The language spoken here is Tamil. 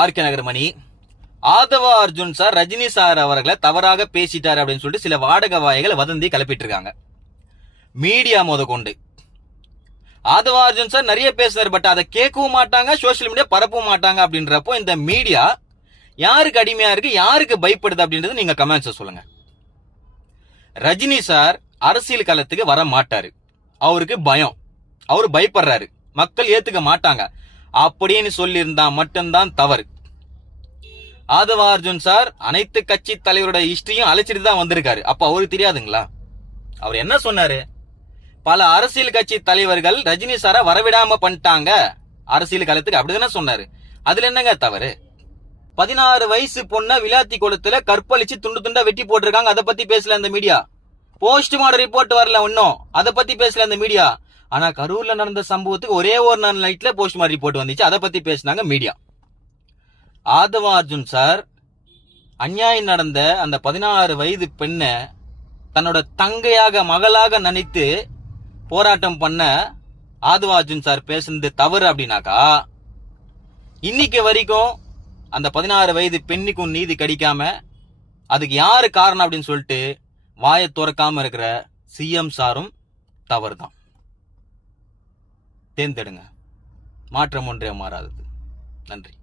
ஆர்கே நகர்மணி, ஆதவ அர்ஜுன் சார் ரஜினி சார் அவர்களை தவறாக பேசிட்டார் அப்படின்னு சொல்லிட்டு சில வாடகை வாய்கள் வதந்தி கிளப்பிட்டு இருக்காங்க. மீடியா முத கொண்டு ஆதவ அர்ஜுன் சார் நிறைய பேசினார், பட் அதை கேட்கவும் மாட்டாங்க, சோசியல் மீடியா பரப்பவும் மாட்டாங்க. அப்படின்றப்போ இந்த மீடியா யாருக்கு அடிமையா இருக்கு, யாருக்கு பயப்படுது அப்படின்றது நீங்க கமெண்ட்ஸ் சொல்லுங்க. ரஜினி சார் அரசியல் களத்துக்கு வர மாட்டாரு, அவருக்கு பயம், அவரு பயப்படுறாரு, மக்கள் ஏத்துக்க மாட்டாங்க அப்படின்னு சொல்லி இருந்தா மட்டும்தான் தவறு. ஆதவ அர்ஜுன் சார் அனைத்து கட்சி தலைவரோட ஹிஸ்டரியும் அழைச்சிட்டு தான் வந்திருக்காரு. அப்ப அவருக்கு தெரியாதுங்களா? அவர் என்ன சொன்னாரு? பல அரசியல் கட்சி தலைவர்கள் ரஜினி சாரை வரவிடாம பண்ணிட்டாங்க அரசியல் களத்துக்கு, அப்படிதானே சொன்னாரு. அதுல என்னங்க தவறு? 16 வயசு பொண்ண விளாத்தி குளத்துல கற்பழிச்சு துண்டு துண்டா வெட்டி போட்டிருக்காங்க, அதை பத்தி பேசல அந்த மீடியா. போஸ்ட்மார்டம் ரிப்போர்ட் வரல இன்னும், அதை பத்தி பேசல அந்த மீடியா. ஆனா கரூர்ல நடந்த சம்பவத்துக்கு ஒரே ஒரு நாள் நைட்ல போஸ்ட்மார்டம் ரிப்போர்ட் வந்துச்சு, அதை பத்தி பேசினாங்க மீடியா. ஆதவ அர்ஜுன் சார் அநியாயம் நடந்த அந்த 16 வயது பெண்ணை தன்னோட தங்கையாக மகளாக நினைத்து போராட்டம் பண்ண ஆதவ அர்ஜுன் சார் பேசுனது தவறு அப்படின்னாக்கா, இன்னைக்கு வரைக்கும் அந்த 16 வயது பெண்ணுக்கும் நீதி கிடைக்காம அதுக்கு யாரு காரணம் அப்படின்னு சொல்லிட்டு வாயை துறக்காம இருக்கிற சிஎம் சாரும் தவறு தான். தேர்ந்தெடுங்க, மாற்றம் ஒன்றே மாறாதது. நன்றி.